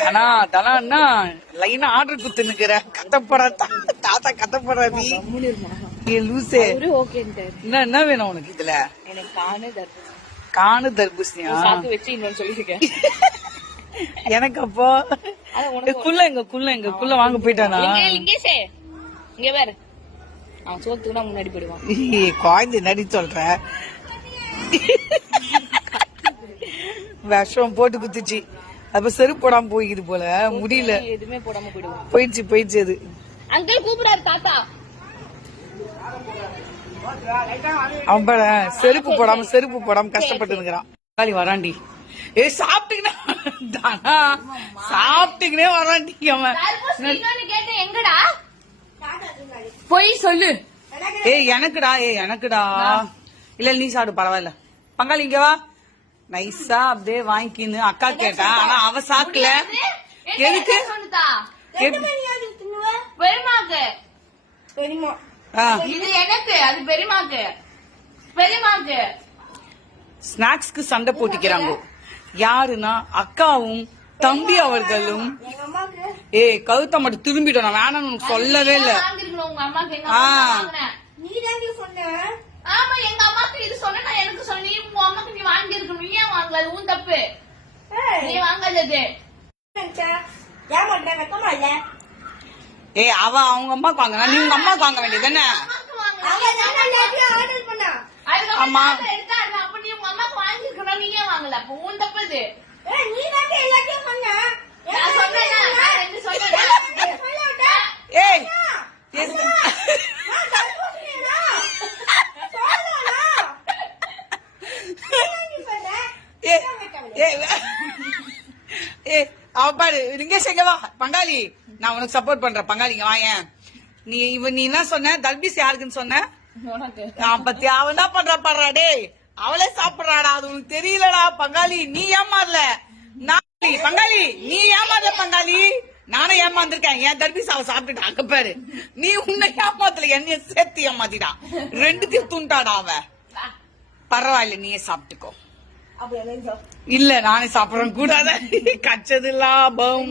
தனா தனா லைனா ஆர்டர் குத்து நிக்கிற கத்தப்பட தாத்தா கத்தப்படாதி லூசே. என்ன வேணும் உனக்கு இதுல? காணு தர்பூசணியா எனக்கு? அப்போ குள்ள வாங்க போயிட்டானா? அவன் சோத்துக்குனா முன்னாடி போயிடுவான். குழந்தை நடி சொல்ற விஷம் போட்டு குத்துச்சு. அப்ப செருப்பு போடாம போய்க்குது போல, முடியல. எதுவுமே போடாம போயிடுவான். போயிடுச்சு அது. அங்கிள் கூப்பிடாரு தாத்தா. அவன் செருப்பு போடாம கஷ்டப்பட்டு இருக்கிறான். வராண்டி சாப்பிட்டுக்கினே வராண்டி அவன். எங்கடா போய் சொல்லு. எனக்குடா இல்ல நீ சாப்பிடு பரவாயில்ல. பங்காளி இங்க வா. நைஸா அப்படியே வாங்கிக்கின்னு அக்கா கேட்டா, ஆனா அவ சாக்கல. எதுக்கு? ஸ்நாக்ஸ்க்கு சண்டை போட்டிக்கிறாங்க. யாருன்னா அக்காவும் தம்பி அவர்களும். கழுத்த மட்டும் திரும்பிட்டோம். நான் வேணாம் உனக்கு சொல்லவே இல்ல. ஆமா எங்க அம்மாக்கு இது சொன்ன எனக்கு சொன்ன. நீ உங்க அம்மாக்கு நீ வாங்கி இருக்கணும். நீ ஏன் வாங்கல? உன் தப்பு. நீ வாங்காதது. அவ அவங்க அம்மாக்கு வாங்கினா நீ உங்க அம்மாக்கு வாங்க வேண்டியது தானே? ஆமா அப்ப நீ உங்க அம்மாக்கு வாங்கி இருக்கணும். நீ ஏன் வாங்கல? அப்ப உன் தப்பு இது. அவப்பாடு லிங்கேஷ் பங்காளி, நான் உனக்கு சப்போர்ட் பண்றேன். பங்காளிங்க வாயன். நீ என்ன சொன்ன? தர்பீஸ் யாருக்குன்னு சொன்ன? பத்தி அவன் தான் பண்றா டேய். அவளே சாப்பிடுறாடா. அது உனக்கு தெரியலடா பங்காளி. நீ ஏமாறல பங்காளி. நீ ஏமாறல பங்காளி. நானும் ஏமாந்துருக்கேன். என் தர்பீஸ் அவ சாப்பிட்டுட்டா. அங்க பாரு. நீ உன்னை ஏமாத்தல, என்னைய சேர்த்து ஏமாத்திட்டா. ரெண்டுத்தையும் தூண்டாடா அவ. பரவாயில்ல, நீயே சாப்பிட்டுக்கோ. இல்ல நானே சாப்பிடறேன் கூடாத. கச்சது லாபம்.